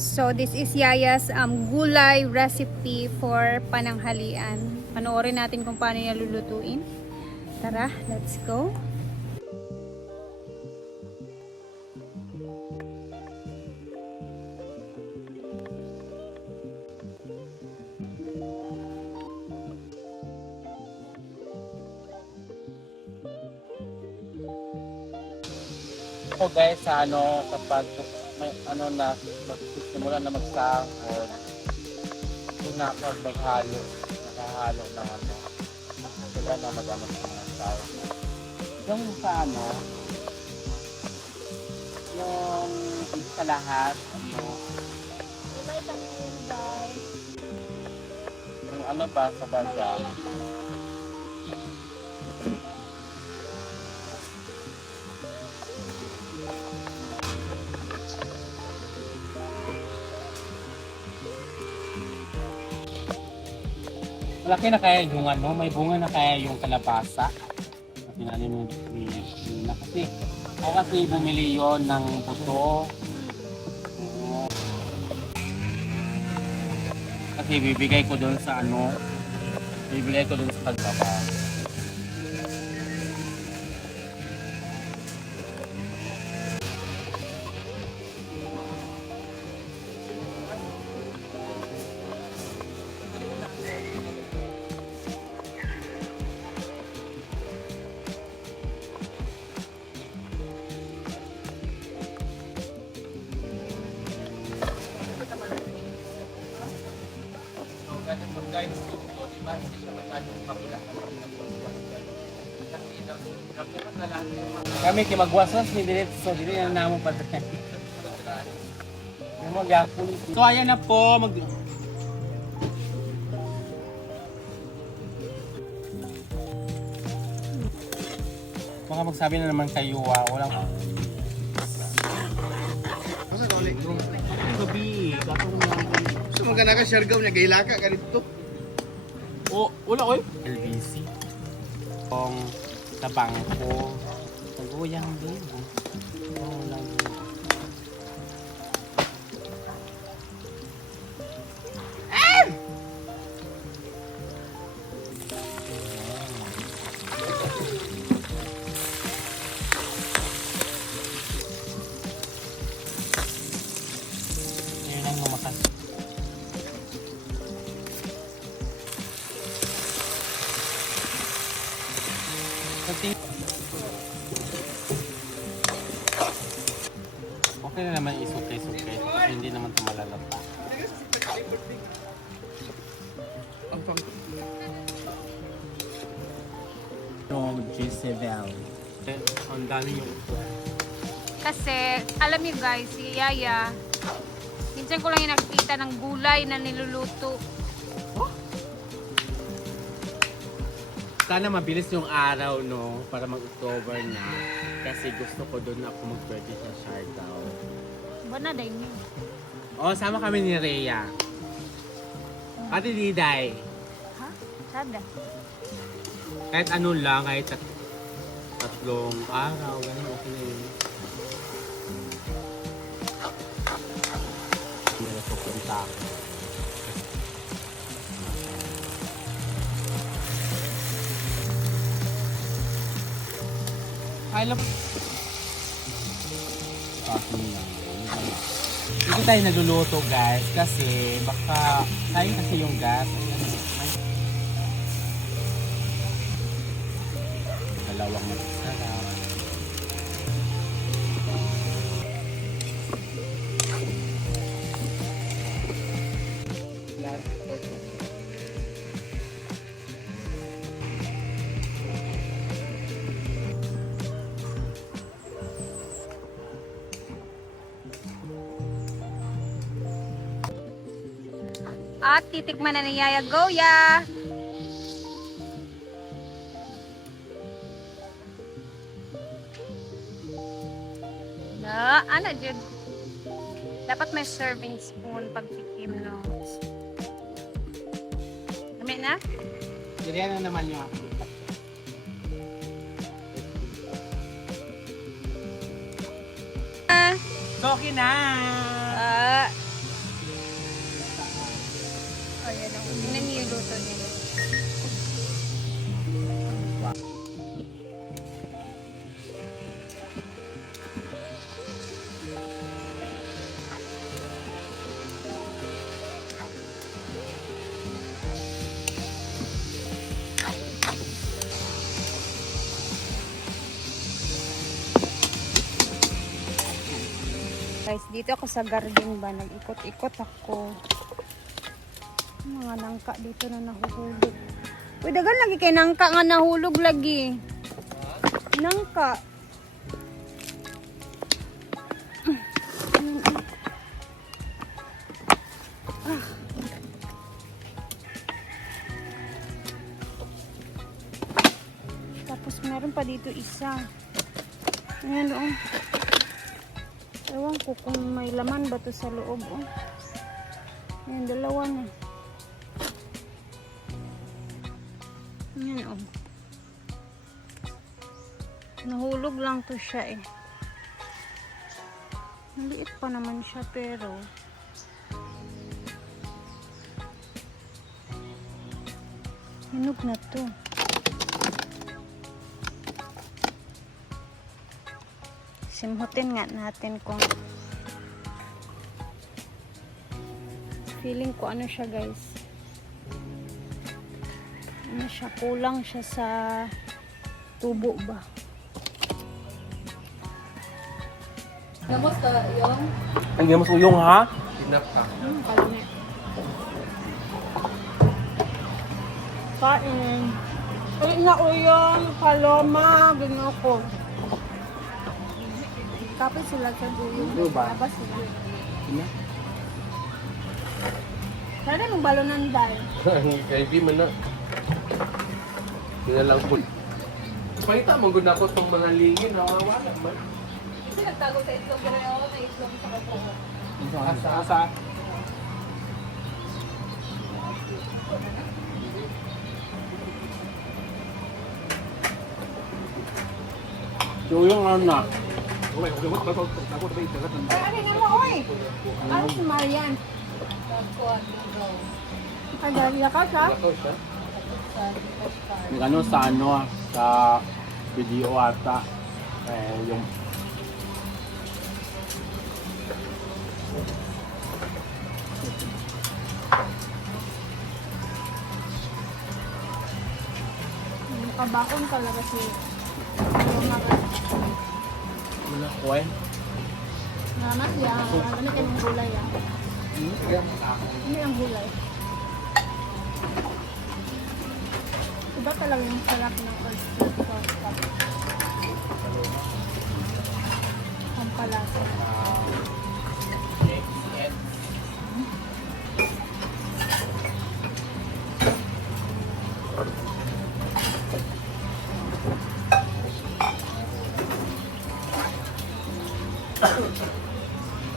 So this is Yaya's gulay recipe for pananghalian. Panoorin natin kung paano niya lulutuin. Tara, let's go. So guys, sa kapag may magsisimula na magsahod, ito na ako nakahalo ng sila na mag-ano sa mga tao. Yung sa yung sa lahat, yung ba sa baga, malaki na kaya yung may bunga na kaya yung kalabasa. Tinanim ni kasi ako kasi bumili yon ng buto. Kasi bibigay ko doon sa bibigay ko doon sa kagbaba. Kami kimagwaswas ni Diret, so dili na namo pa tayo. So ayan na po mga magsabi na naman kayo walang gabi So maganda ka Siargao niya gailaka ka dito. wala oy LBC kung sa bangko naguyang din lang yun ang mamakas. Okay na naman isukay-sukay kasi hindi naman ito malalata. Yung Giselle. Ang dami yung Kasi, alam niyo guys, si Yaya, minsan ko lang yung nakikita ng gulay na niluluto. sana mabilis yung araw, no? Para mag-October na. Kasi gusto ko doon ako mag-birthday sa Siargao. Ba na din yun? Oo, sama kami ni Rhea. Ate Diday. Ha? Sada? Kahit ano lang, kahit tatlong araw, ganun, okay na yun. Hindi na pupunta ako. I love Dito tayo nagluluto guys kasi baka sayang kasi yung gas. Dalawang masarap. At titikman na ni Yaya Goya. Na, ano dyan? Dapat may serving spoon pag tikim, no? Dami na? Diriyan na naman yung ako. So, okay na! iluluto nila. Guys, dito ako sa garden ba, nag-ikot-ikot ako. Mga nangka dito na nahuhulog. Uy, dagan lagi kay nangka nga nahulog lagi. Nangka. Ah. Tapos meron pa dito isa. Ayan o. Ewan ko kung may laman ba to sa loob. Oh. Ayan, dalawa na. Ayan oh. Nahulog lang to siya eh. Maliit pa naman siya pero hinog na to. Simhutin nga natin kung feeling ko ano siya guys. Ano siya, kulang siya sa tubo ba? Gamot ka yung? Ang gamos uyong ha? Kinap ka. Kalunit. Kain. Ay na uyong, paloma, ganyan ko. Kapit sila sa uyong. Diba? Labas sila. Sana nung balonan dahil. Kaya di man na. Hindi na lang po. Pakita mo gud ako itong mga lingin. Wala man. Kasi nagtago sa itlog. Pero ako na itlog sa kapoko. Asa? Uyong ano na? Ay, ano nga mo, oy? Ano si Marian? Ay, dahil ka siya? Yung ano sa video ata. Yung Kabakon talaga si Marian. wala ko eh. Naman siya, ano ka ng gulay ah? Ano yung gulay? Iba talaga yung sarap ng oyster sauce. Ang palasa.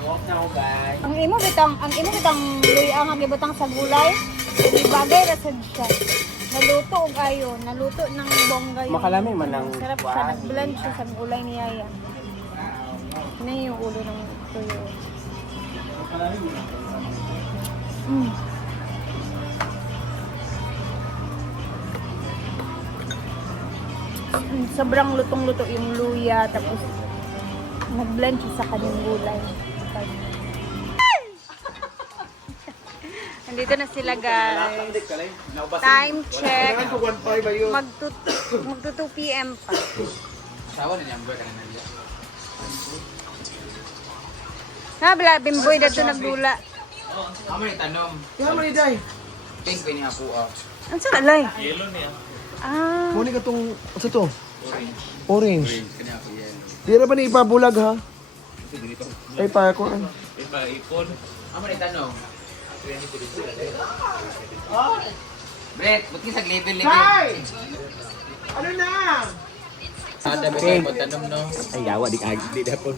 Walk na ako guys. Ang imo bitang luya nga gibutang sa gulay. Di bagay ra sad siya. Naluto og ayo, naluto ng bonggay. Makalami man ang sarap siya, nag-blend siya sa gulay ni Yaya. Ano yung ulo ng tuyo? Sobrang lutong-luto yung luya, tapos nag-blend siya sa kanyang gulay. Nandito na sila guys. Time check. Magto 2 PM pa. Bla bimboy dito naglula. Amo ni tanom. Kaya man iday. Pink pa niya po. Ano sa alay? Yellow niya. Ah, Muni ka tong, sa to? Orange. Kanya po yellow. Di ra ba ni ipabulag ha? Ay pa ko ano. Ipa-ipon. Amo ni tanom. Brett, buti sa level. Ano na? Sada ba kayo tanom no? Ay yawa di dapon.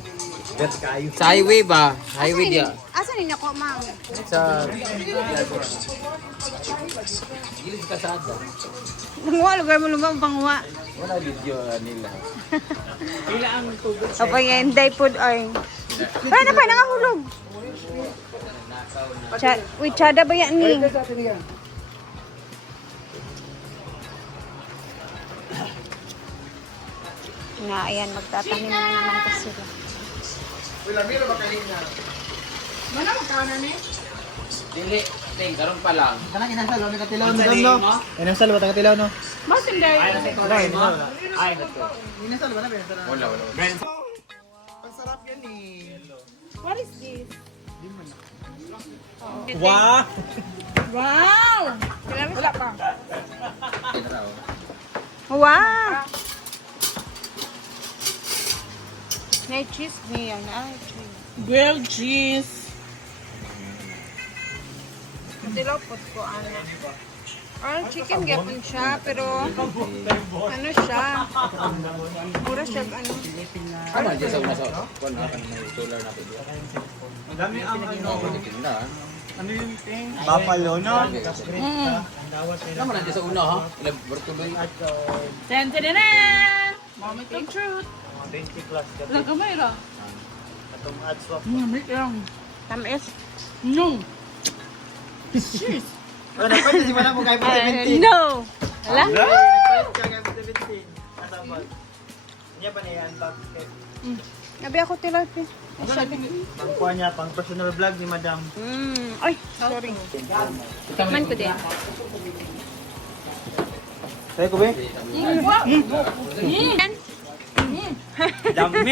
Sa highway ba? Highway dia. asa ni nako, ma'am? Sa Gilid sa kasada. Panguha, lugar mo lumang panguha. Wala video nila. Apa yan, day food ay. Para na pa, Na, ayan, magtatanim na naman ko sila. Dili, ting, karon pa lang. Kanang inasal, wala katilaw no dam no. Inasal, wala katilaw no. Bakit dahil? Inasal, wala ba inasal? Wala. Pansarap yan eh. What is this? Wow! Wow! Wala pa. Wow! May cheese niya. Ay, cheese. Grilled cheese. Matilaw po ko, ano. Chicken gapon siya, pero ano siya? Mura siya, ano. Ano dyan sa una sa kon na may solar na pwede. Ang dami ang ano. Tindahan. Ano yung thing? Buffalo no? Naman nandiyan sa una ha. Ilang bertuloy. Ten na! Moment of truth. 20 plus ka. Lang kamay ra. Atong ads swap. Ngamit lang. Tamis. No. Cheese. Oh, nagpwede si Manang mo kay 17. No! Wala? Nagpwede ka kay 17. Kasabag. Niya pa niya ang top. Gabi ako tilapia. Pangkuha niya, pang personal vlog ni Madam. Ay, sorry. Man ko din. Sayo ko ba? Dami!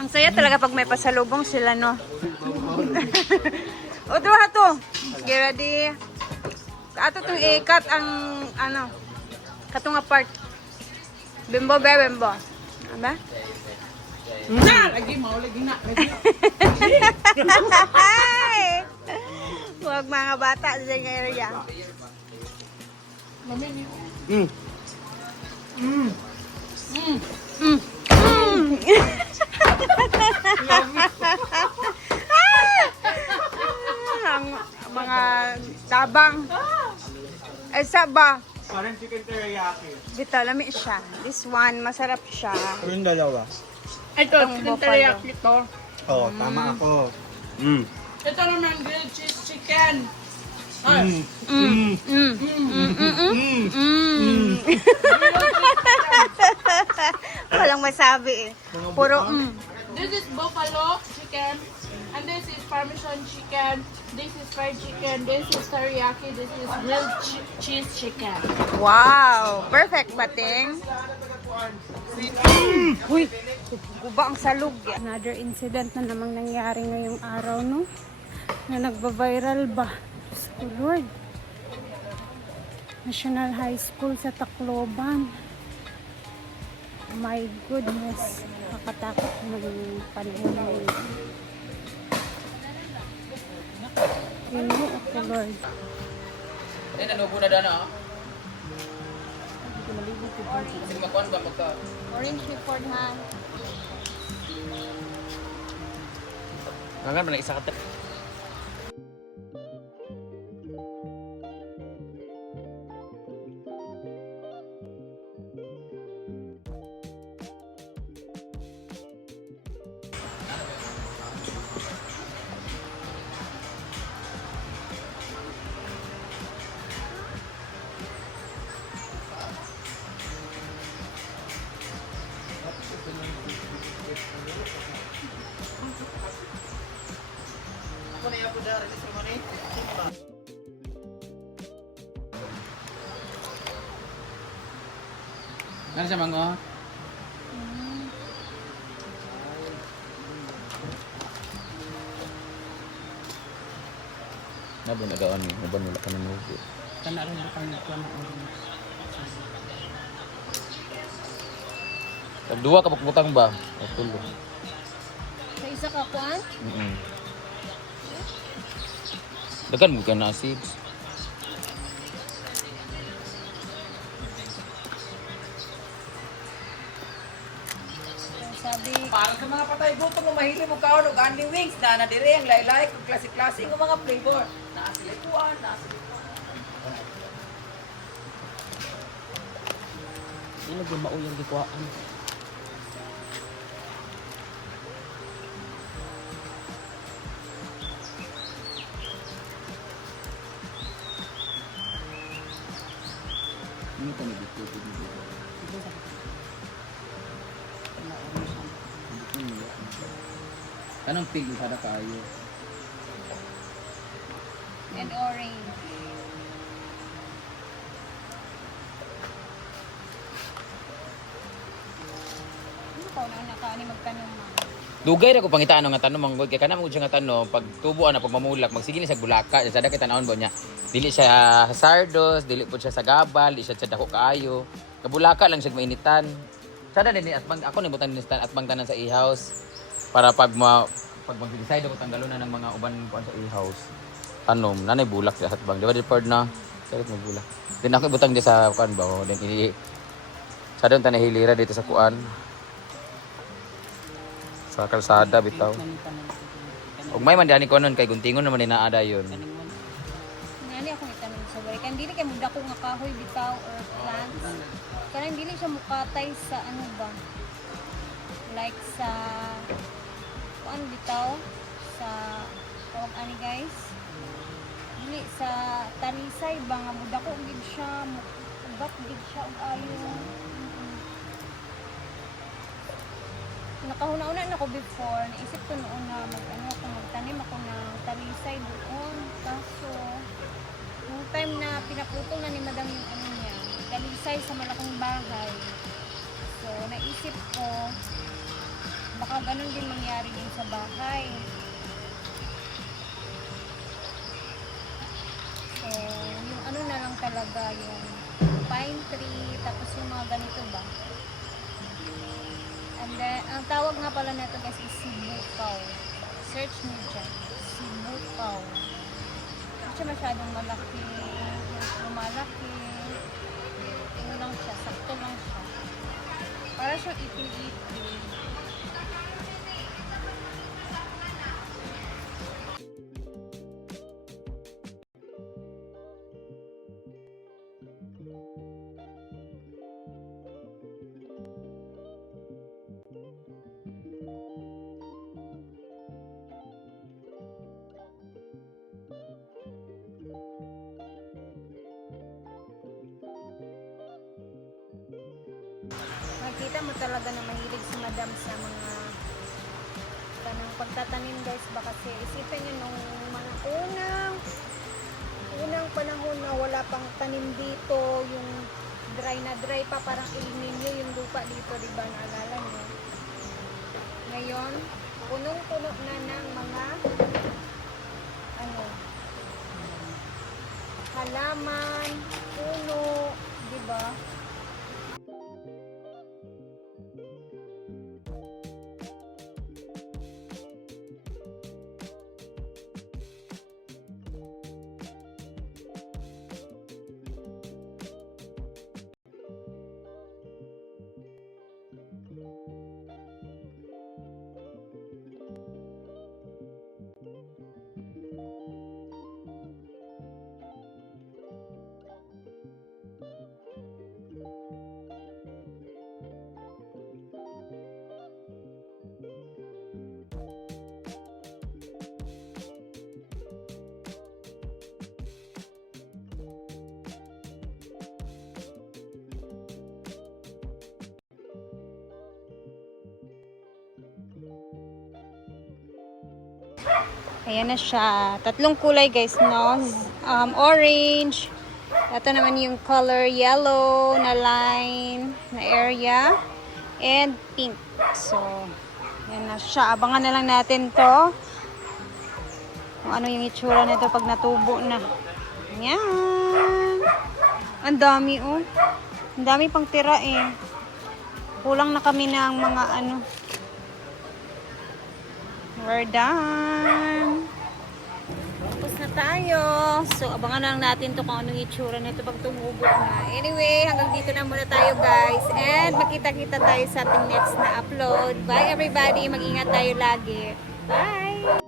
Ang saya talaga pag may pasalubong sila, no? O, diba to? Okay, ready? Ato itong ikat ang, ano, katong apart. Bimbo, bimbo. Aba? Na! Lagi mo, lagi na. Huwag mga bata sa nga area. Ang mga tabang. Ay, saba. Parang chicken teriyaki. Dito, lami siya. This one, masarap siya. Yung dalawa. Ito, chicken teriyaki to. Oo, tama ako. Ito naman grilled cheese chicken. Ay. Walang masabi eh. Puro This is buffalo chicken. And this is parmesan chicken. This is fried chicken. This is teriyaki. This is grilled cheese chicken. Wow! Perfect bating. Uy! Guba ang salug. Another incident na namang nangyari ngayong araw, no? Na nagba-viral ba? Diyos ko, Lord. National High School sa Tacloban. My goodness. Nakatakot ng panahon na yun. Yun mo ako, Lord. Eh nanubo na dana ha. Sige makuan ba magka. Orange report, ha? Gangan man isa ka. Ano siya mga? Nabo na gaon ni, nabo nila kanang lugo. Kana rin ang pangkuan. Tag duwa ka butang ba? O tulo. Sa isa ka, Juan? Dagan mo ka na 6. Sabi, Para sa mga patay gutom mo mahili mo kaon og only wings na nadire ang laylay kung klase-klase ng mga flavor. Naa sila kuan, naa sila Ilo gyud mauyang gikuhaan. ka na dito. Anong pig kada kayo? And orange. Ano ko na nakaani magtanong ma? Dugay ra ko pangitaan nga tanong manggod kay kana mo siya nga tanong pag tubuan na pag mamulak magsige ni sa bulaka sada kay tanawon ba niya. Dili siya sa sardos, dili pud siya sa gabal, di siya sa dako kaayo. Kabulaka lang siya mainitan. Sada din at bang ako nibutan ni at bang tanan sa e-house para pag mag-decide ako tanggalo na ng mga uban kuan sa e-house. Tanom nanay bulak sa at bang di ba record na kahit may bulak. Din ako ibutang di sa kuan ba o din sada tan hilira dito sa kuan. Sa kalsada bitaw. Ug may man diani ko nun kay guntingon naman ni naada yon. Ngani ako itanong sa balik. Kan dili kay mudako nga kahoy bitaw or plants. Kanang dili siya mukatay sa ano ba? Like sa kuan bitaw sa tawag ani guys. Dili sa talisay ba nga mudako gid siya, mugat gid siya og ayo. Nakahuna-una na ako before, naisip ko noon na magtanim ako ng talisay doon. Kaso, yung time na pinaputol na ni madam yung ano niya, talisay sa malaking bahay. So, naisip ko, baka ganun din mangyari din sa bahay. So, yung ano na lang talaga, yung pine tree, tapos yung mga ganito ba? And then, ang tawag nga pala nito guys is sibukaw. Search nyo dyan. Sibukaw. Hindi siya masyadong malaki. Lumalaki. Ano lang siya. Sakto lang siya. Para siyang ipil-ipil. Makita mo talaga na mahilig si madam sa mga kanang pagtatanim guys ba kasi isipin nyo nung mga unang panahon na wala pang tanim dito, yung dry pa, parang ilinyo yung lupa dito, diba, naalala nyo? Ngayon, punong-puno na ng mga halaman, puno, diba? Ayan na siya. Tatlong kulay guys, no? Orange. Ito naman yung color yellow na line na area. And pink. So, ayan na siya. Abangan na lang natin to. Kung ano yung itsura nito pag natubo na. Ayan. Ang dami oh. Ang dami pang tira eh. Kulang na kami ng mga ano. We're done. Tapos na tayo. So, abangan lang natin to kung anong itsura nito pag tumubo na. Anyway, hanggang dito na muna tayo guys. And magkita-kita tayo sa ating next na upload. Bye everybody. Mag-ingat tayo lagi. Bye!